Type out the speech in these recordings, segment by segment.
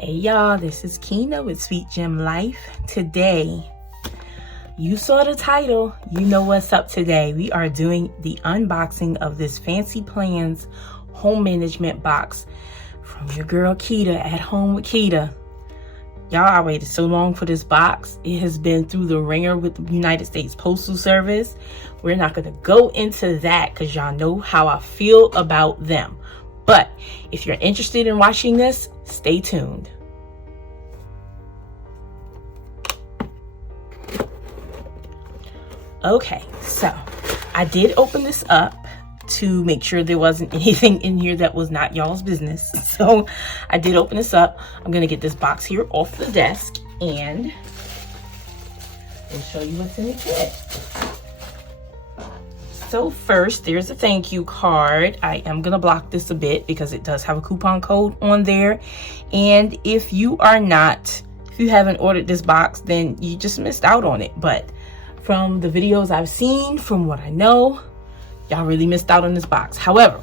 Hey y'all, this is Kina with SweetGemLife. Today, you saw the title, you know what's up today. We are doing the unboxing of this Fancy Plans home management box from your girl Kita at Home with Kita. Y'all, I waited so long for this box. It has been through the ringer with the United States Postal Service. We're not going to go into that because y'all know how I feel about them. But if you're interested in watching this, stay tuned. Okay, so I did open this up to make sure there wasn't anything in here that was not y'all's business. So I did open this up. I'm going to get this box here off the desk and we'll show you what's in the kit. So first, there's a thank you card. I am going to block this a bit because it does have a coupon code on there. And if you haven't ordered this box, then you just missed out on it. But from the videos I've seen, from what I know, y'all really missed out on this box. However,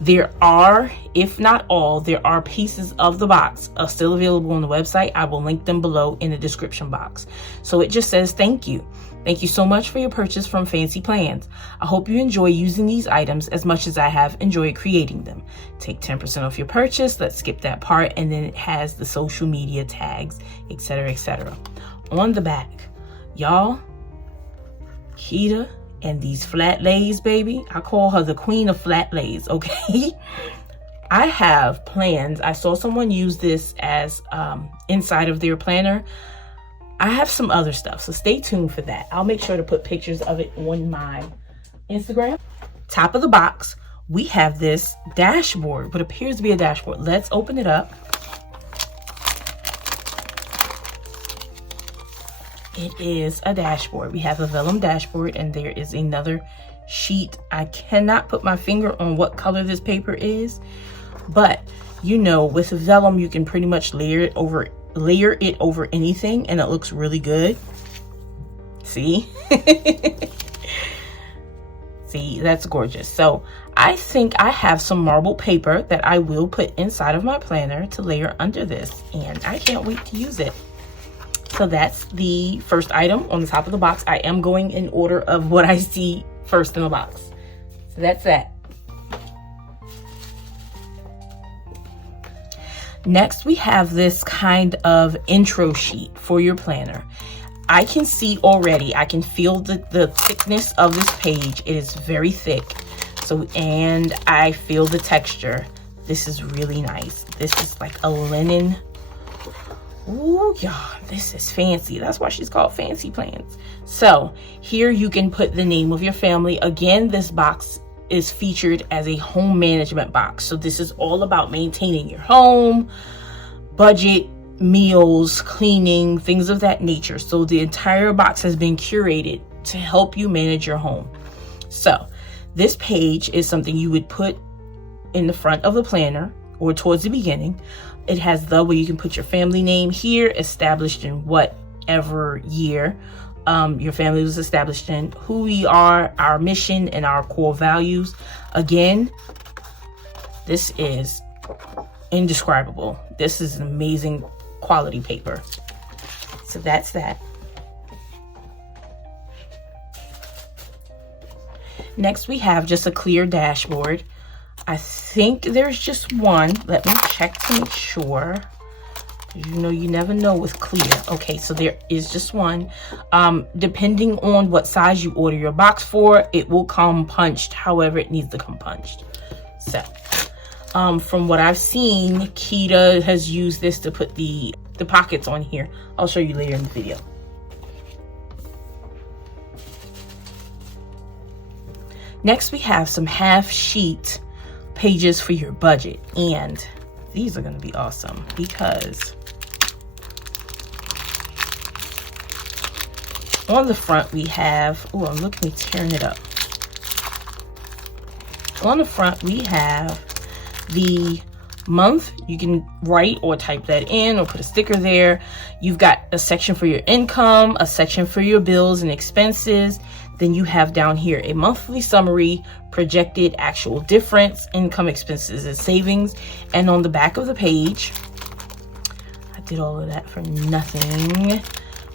there are, if not all, there are pieces of the box still available on the website. I will link them below in the description box. So it just says thank you. Thank you so much for your purchase from Fancy Plans. I hope you enjoy using these items as much as I have enjoyed creating them. Take 10% off your purchase. Let's skip that part. And then it has the social media tags, etc., etc. On the back, y'all, Kita and these flat lays, baby. I call her the queen of flat lays, okay? I have plans. I saw someone use this as inside of their planner. I have some other stuff, so stay tuned for that. I'll make sure to put pictures of it on my Instagram. Top of the box, we have this dashboard, what appears to be a dashboard. Let's open it up. It is a dashboard. We have a vellum dashboard, and there is another sheet. I cannot put my finger on what color this paper is, but you know, with vellum, you can pretty much layer it over anything, and it looks really good. See? See, that's gorgeous. So I think I have some marble paper that I will put inside of my planner to layer under this, and I can't wait to use it. So that's the first item on the top of the box. I am going in order of what I see first in the box. So that's that. Next, we have this kind of intro sheet for your planner. I can see already, I can feel the thickness of this page. It is very thick. So, and I feel the texture. This is really nice. This is like a linen. Ooh, yeah, this is fancy. That's why she's called Fancy Plans. So here you can put the name of your family. Again, this box is featured as a home management box. So this is all about maintaining your home, budget, meals, cleaning, things of that nature. So the entire box has been curated to help you manage your home. So this page is something you would put in the front of the planner or towards the beginning. It has where you can put your family name here, established in whatever year your family was established in, who we are, our mission, and our core values. Again, this is indescribable. This is an amazing quality paper. So that's that. Next, we have just a clear dashboard. I think there's just one. Let me check to make sure. You know, you never know with clear. Okay, so there is just one. Depending on what size you order your box for, it will come punched however it needs to come punched. So, from what I've seen, Kita has used this to put the pockets on here. I'll show you later in the video. Next, we have some half sheet pages for your budget, and these are going to be awesome because on the front we have, oh, look at me tearing it up. On the front we have the month. You can write or type that in or put a sticker there. You've got a section for your income, a section for your bills and expenses. Then you have down here a monthly summary, projected actual difference, income, expenses, and savings. And on the back of the page, did all of that for nothing.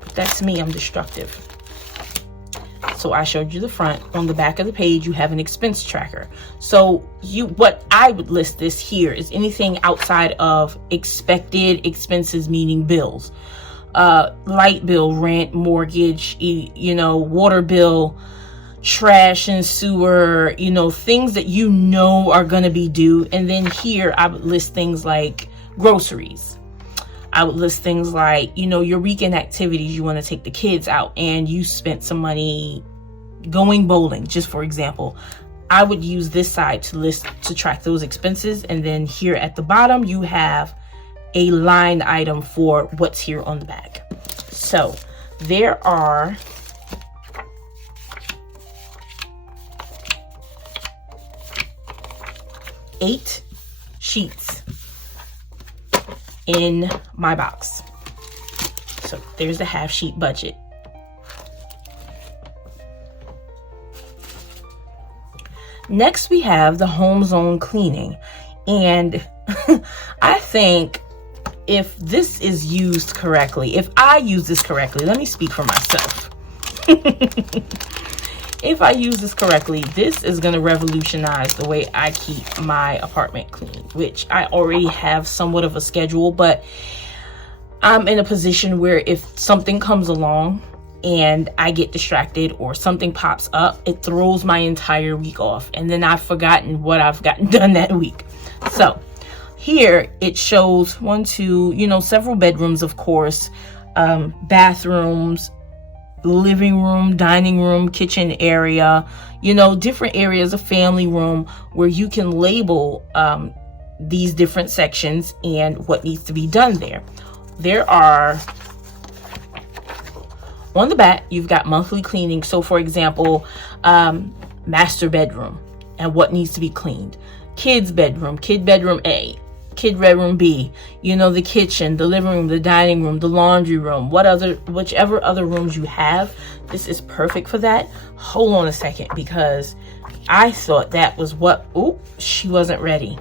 But that's me, I'm destructive. So I showed you the front. On the back of the page, you have an expense tracker. So what I would list this here is anything outside of expected expenses, meaning bills. Light bill, rent, mortgage, water bill, trash and sewer, things that are going to be due. And then here I would list things like groceries. I would list things like, your weekend activities. You want to take the kids out and you spent some money going bowling, just for example. I would use this side to track those expenses. And then here at the bottom, you have a line item for what's here on the back. So there are 8 sheets in my box. So there's the half sheet budget. Next, we have the home zone cleaning. And I think if this is used correctly, if I use this correctly, let me speak for myself. If I use this correctly, this is going to revolutionize the way I keep my apartment clean, which I already have somewhat of a schedule, but I'm in a position where if something comes along and I get distracted or something pops up, it throws my entire week off. And then I've forgotten what I've gotten done that week. So here it shows several bedrooms, of course, bathrooms, living room, dining room, kitchen area, different areas of family room where you can label these different sections and what needs to be done there. There are, on the back, you've got monthly cleaning. So for example, master bedroom and what needs to be cleaned. Kids bedroom, kid bedroom A, kid bedroom B, the kitchen, the living room, the dining room, the laundry room, whichever other rooms you have. This is perfect for that. Hold on a second, because I thought that was she wasn't ready.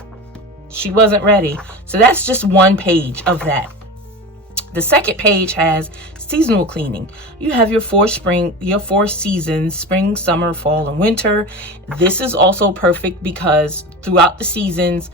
She wasn't ready. So that's just one page of that. The second page has seasonal cleaning. You have your 4 seasons, spring, summer, fall, and winter. This is also perfect because throughout the seasons,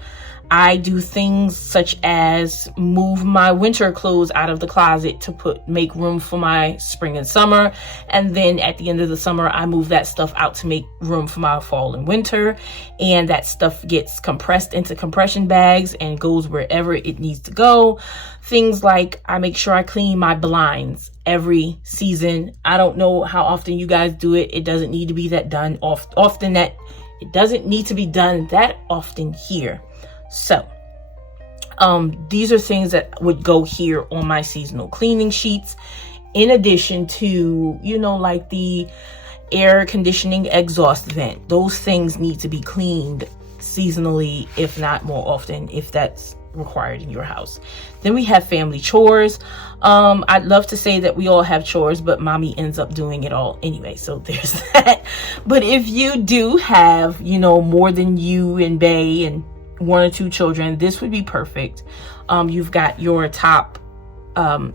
I do things such as move my winter clothes out of the closet to make room for my spring and summer. And then at the end of the summer, I move that stuff out to make room for my fall and winter. And that stuff gets compressed into compression bags and goes wherever it needs to go. Things like I make sure I clean my blinds every season. I don't know how often you guys do it. It doesn't need to be that done often. That it doesn't need to be done that often here. So these are things that would go here on my seasonal cleaning sheets, in addition to, like the air conditioning exhaust vent. Those things need to be cleaned seasonally, if not more often, if that's required in your house. Then we have family chores. I'd love to say that we all have chores, but mommy ends up doing it all anyway, so there's that. But if you do have, more than you and Bay and 1 or 2 children, this would be perfect. You've got your top row,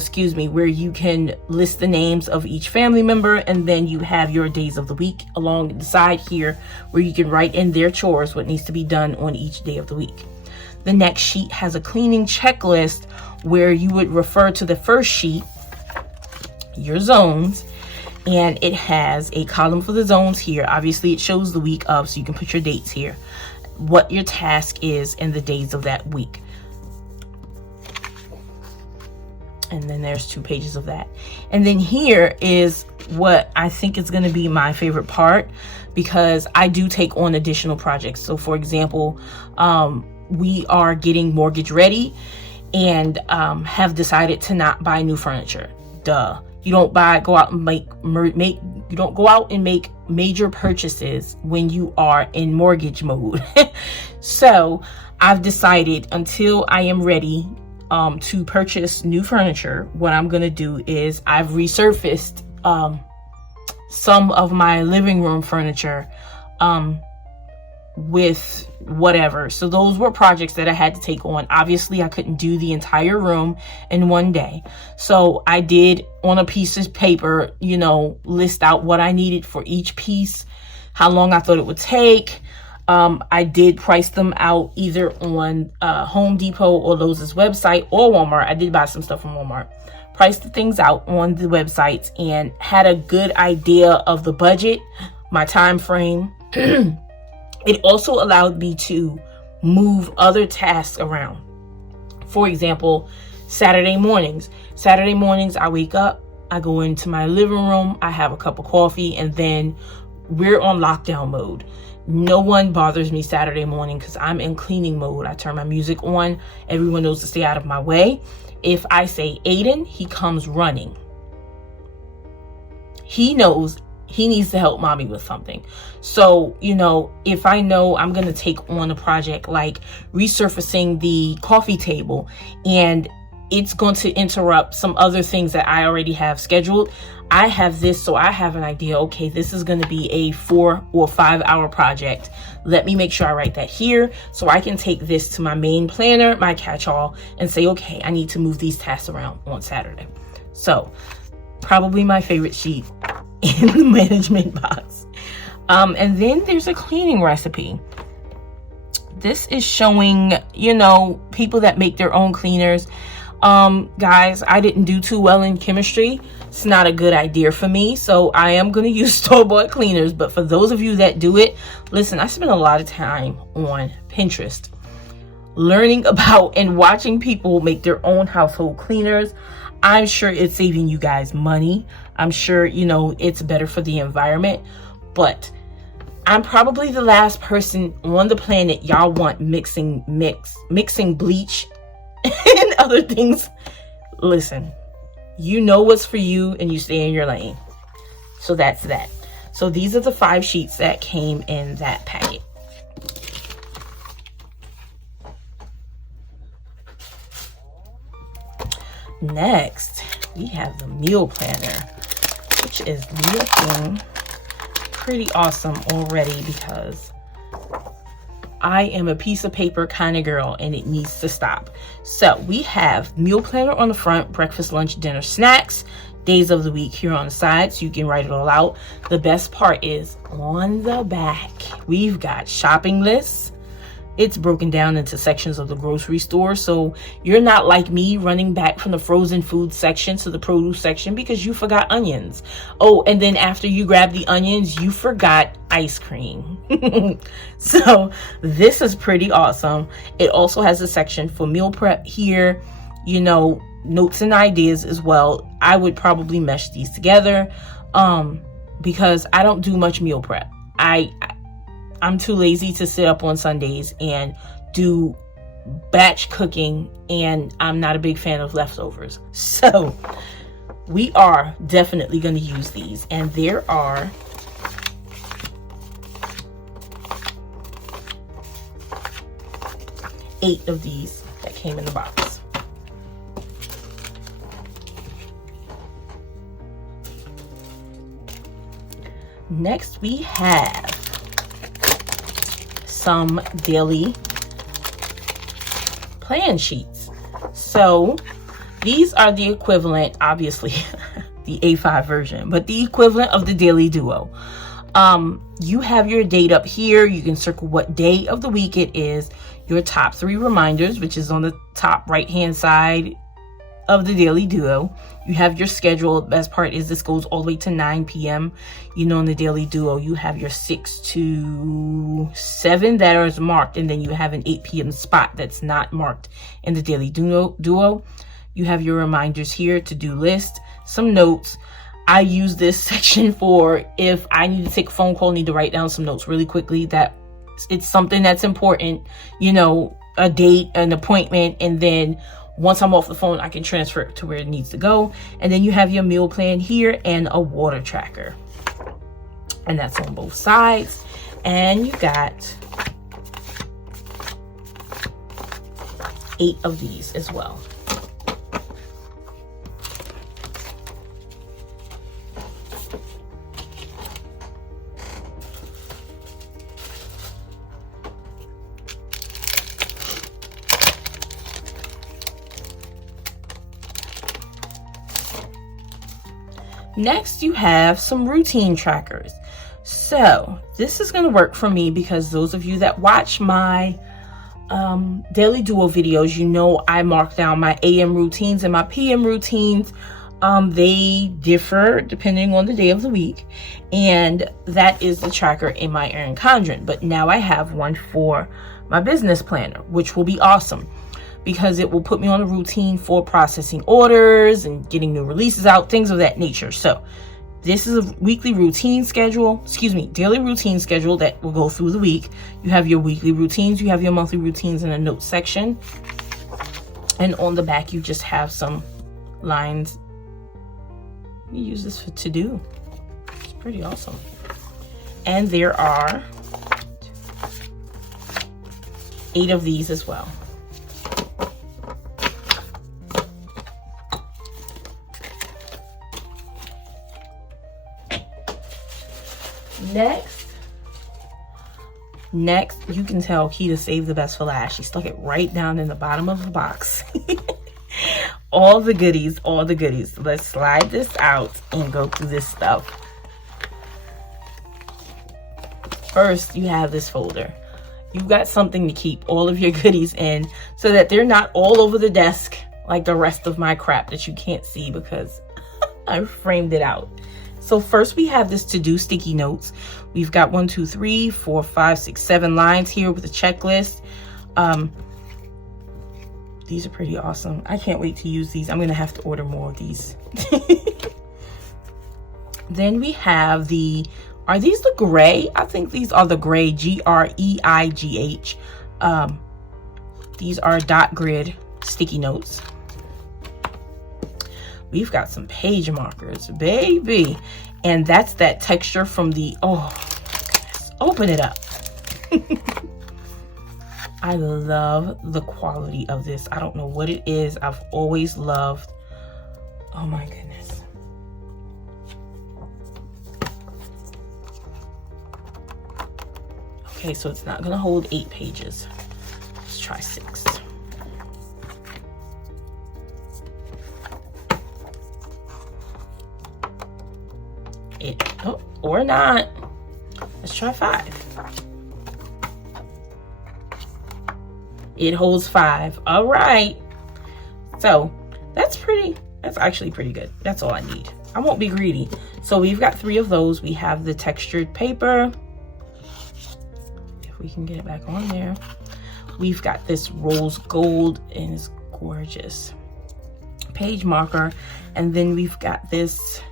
where you can list the names of each family member, and then you have your days of the week along the side here where you can write in their chores, what needs to be done on each day of the week. The next sheet has a cleaning checklist where you would refer to the first sheet, your zones, and it has a column for the zones here. Obviously, it shows the week of, so you can put your dates here, what your task is, and the days of that week. And then there's 2 pages of that. And then here is what I think is going to be my favorite part, because I do take on additional projects. So for example, we are getting mortgage ready and have decided to not buy new furniture. Duh. You don't go out and make major purchases when you are in mortgage mode. So I've decided, until I am ready to purchase new furniture, what I'm going to do is I've resurfaced some of my living room furniture with whatever. So those were projects that I had to take on. Obviously, I couldn't do the entire room in one day. So I did, on a piece of paper, you know, list out what I needed for each piece, how long I thought it would take. I did price them out either on Home Depot or Lowe's website or Walmart. I did buy some stuff from Walmart. Priced the things out on the websites and had a good idea of the budget, my time frame. It also allowed me to move other tasks around. For example, Saturday mornings. Saturday mornings, I wake up, I go into my living room, I have a cup of coffee, and then we're on lockdown mode. No one bothers me Saturday morning because I'm in cleaning mode. I turn my music on. Everyone knows to stay out of my way. If I say Aiden, he comes running. He knows he needs to help mommy with something. So, you know, if I know I'm going to take on a project like resurfacing the coffee table and it's going to interrupt some other things that I already have scheduled, I have this, so I have an idea. Okay, this is going to be a 4 or 5 hour project. Let me make sure I write that here so I can take this to my main planner, my catch-all, and say, okay, I need to move these tasks around on Saturday. So probably my favorite sheet in the management box. And then there's a cleaning recipe. This is showing, you know, people that make their own cleaners. Guys, I didn't do too well in chemistry. It's not a good idea for me, so I am going to use store-bought cleaners. But for those of you that do it, listen, I spend a lot of time on Pinterest learning about and watching people make their own household cleaners. I'm sure it's saving you guys money. I'm sure, you know, it's better for the environment. But I'm probably the last person on the planet y'all want mixing bleach and other things. Listen, you know what's for you and you stay in your lane. So that's that. So these are the 5 sheets that came in that packet. Next, we have the meal planner, which is looking pretty awesome already because I am a piece of paper kind of girl and it needs to stop. So we have meal planner on the front, breakfast, lunch, dinner, snacks, days of the week here on the side so you can write it all out. The best part is on the back, we've got shopping lists. It's broken down into sections of the grocery store, so you're not like me running back from the frozen food section to the produce section because you forgot onions. Oh, and then after you grab the onions, you forgot ice cream. So this is pretty awesome. It also has a section for meal prep here, you know, notes and ideas as well. I would probably mesh these together because I don't do much meal prep. I'm too lazy to sit up on Sundays and do batch cooking, and I'm not a big fan of leftovers. So we are definitely going to use these, and there are 8 of these that came in the box. Next we have some daily plan sheets. So these are the equivalent, obviously the A5 version, but the equivalent of the Daily Duo. You have your date up here. You can circle what day of the week it is, your top 3 reminders, which is on the top right hand side of the Daily Duo. You have your schedule. The best part is this goes all the way to 9 p.m. You know, in the Daily Duo, you have your 6 to 7 that are marked, and then you have an 8 p.m. spot that's not marked in the Daily Duo. You have your reminders here, to-do list, some notes. I use this section for if I need to take a phone call, need to write down some notes really quickly, that it's something that's important, you know, a date, an appointment, and then once I'm off the phone, I can transfer it to where it needs to go. And then you have your meal plan here and a water tracker. And that's on both sides. And you got 8 of these as well. Next, you have some routine trackers. So this is going to work for me because those of you that watch my daily duo videos, you know I mark down my AM routines and my PM routines. They differ depending on the day of the week, and that is the tracker in my Erin Condren. But now I have one for my business planner, which will be awesome because it will put me on a routine for processing orders and getting new releases out, things of that nature. So this is a weekly routine schedule, daily routine schedule that will go through the week. You have your weekly routines, you have your monthly routines in a notes section. And on the back, you just have some lines. You use this for to-do. It's pretty awesome. And there are 8 of these as well. Next, you can tell Keita saved the best for last. She stuck it right down in the bottom of the box. All the goodies. Let's slide this out and go through this stuff. First, you have this folder. You've got something to keep all of your goodies in so that they're not all over the desk like the rest of my crap that you can't see because I framed it out. So first we have this to-do sticky notes. We've got 1, 2, 3, 4, 5, 6, 7 lines here with a checklist. These are pretty awesome. I can't wait to use these. I'm gonna have to order more of these. Then we have are these the gray? I think these are the gray, G-R-E-I-G-H. These are dot grid sticky notes. We've got some page markers, baby. And that's that texture from the, oh goodness, open it up. I love the quality of this. I don't know what it is. I've always loved, oh my goodness. Okay, so it's not gonna hold 8 pages. Let's try 6. Or not. Let's try 5. It holds 5. All right. So that's actually pretty good. That's all I need. I won't be greedy. So we've got 3 of those. We have the textured paper. If we can get it back on there. We've got this rose gold and it's gorgeous page marker. And then we've got this,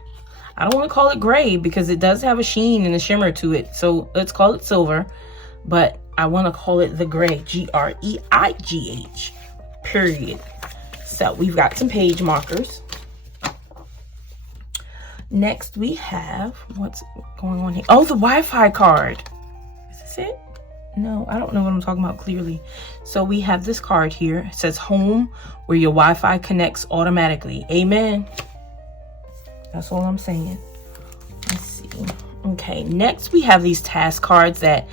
I don't want to call it gray because it does have a sheen and a shimmer to it. So let's call it silver, but I want to call it the gray, G-R-E-I-G-H, period. So we've got some page markers. Next we have, what's going on here? Oh, the Wi-Fi card. Is this it? No, I don't know what I'm talking about clearly. So we have this card here. It says home, where your Wi-Fi connects automatically. Amen. That's all I'm saying. Let's see. Okay, next we have these task cards that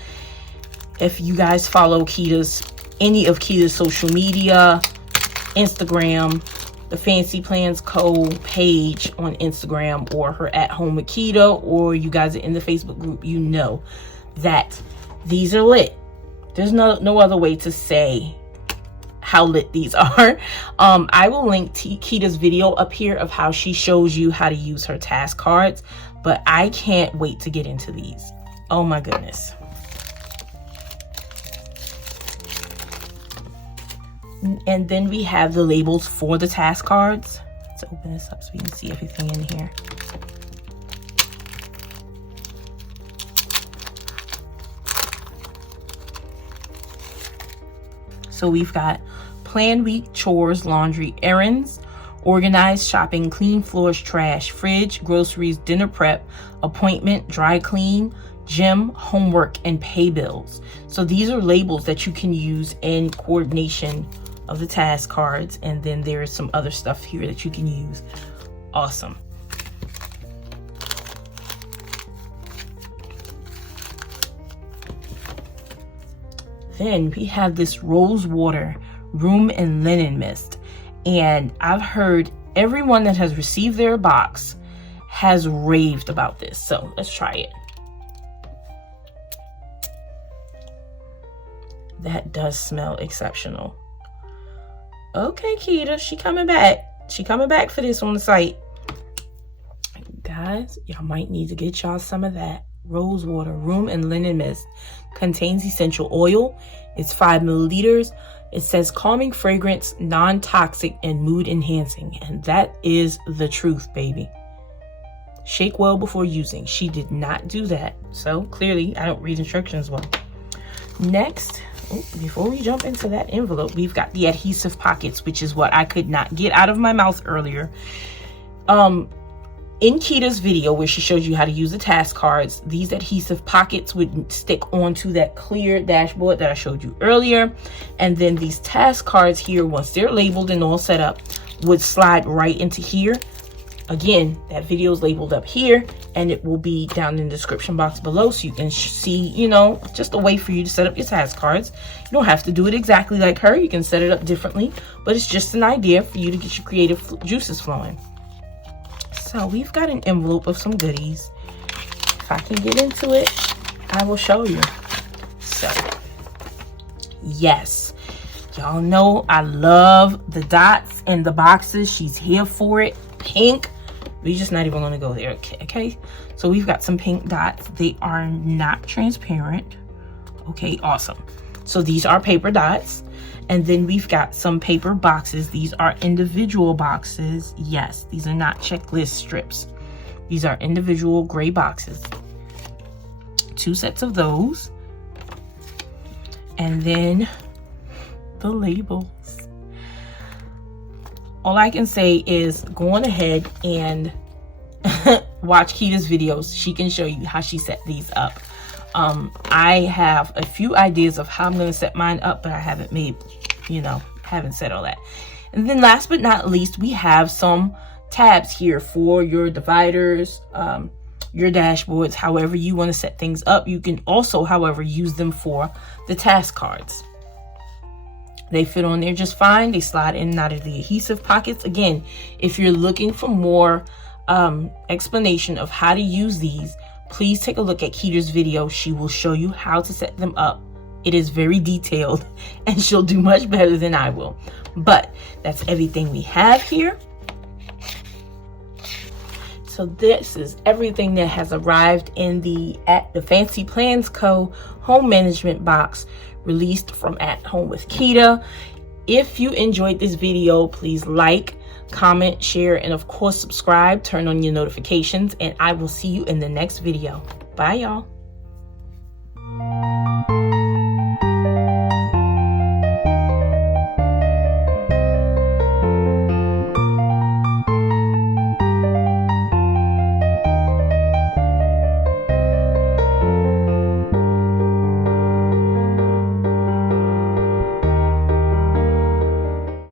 if you guys follow any of Keita's social media, Instagram, the Fancy Plans Co. page on Instagram, or her At Home with Keita, or you guys are in the Facebook group, you know that these are lit. There's no other way to say how lit these are. I will link Keita's video up here of how she shows you how to use her task cards, but I can't wait to get into these. Oh my goodness. And then we have the labels for the task cards. Let's open this up so we can see everything in here. So we've got plan week, chores, laundry, errands, organized shopping, clean floors, trash, fridge, groceries, dinner prep, appointment, dry clean, gym, homework, and pay bills. So these are labels that you can use in coordination of the task cards. And then there's some other stuff here that you can use. Awesome. Then we have this rose water room and linen mist. And I've heard everyone that has received their box has raved about this. So let's try it. That does smell exceptional. Okay, Keita, she coming back. She coming back for this on the site. Guys, y'all might need to get y'all some of that. Rose water, room and linen mist. Contains essential oil. It's 5 milliliters. It says calming fragrance, non-toxic, and mood enhancing. And that is the truth, baby. Shake well before using. She did not do that. So clearly, I don't read instructions well. Next, before we jump into that envelope, we've got the adhesive pockets, which is what I could not get out of my mouth earlier. In Keita's video where she shows you how to use the task cards, these adhesive pockets would stick onto that clear dashboard that I showed you earlier. And then these task cards here, once they're labeled and all set up, would slide right into here. Again, that video is labeled up here, and it will be down in the description box below so you can see, you know, just a way for you to set up your task cards. You don't have to do it exactly like her. You can set it up differently, but it's just an idea for you to get your creative juices flowing. So we've got an envelope of some goodies. If I can get into it, I will show you. So, yes, y'all know I love the dots in the boxes. She's here for it. Pink. We're just not even going to go there. Okay. So we've got some pink dots. They are not transparent. Okay, awesome. So these are paper dots. And then we've got some paper boxes. These are individual boxes. Yes, these are not checklist strips. These are individual gray boxes. 2 sets of those. And then the labels. All I can say is go on ahead and watch Keita's videos. She can show you how she set these up. I have a few ideas of how I'm going to set mine up, but I haven't made, you know, haven't said all that. And then last but not least, we have some tabs here for your dividers, your dashboards, however you want to set things up. You can also, however, use them for the task cards. They fit on there just fine. They slide in and out of the adhesive pockets. Again, if you're looking for more explanation of how to use these, please take a look at Keita's video. She will show you how to set them up. It is very detailed and she'll do much better than I will. But that's everything we have here. So this is everything that has arrived in the At the Fancy Plans Co. home management box released from At Home with Keita. If you enjoyed this video, please like, comment, share, and of course subscribe. Turn on your notifications, and I will see you in the next video. Bye, y'all.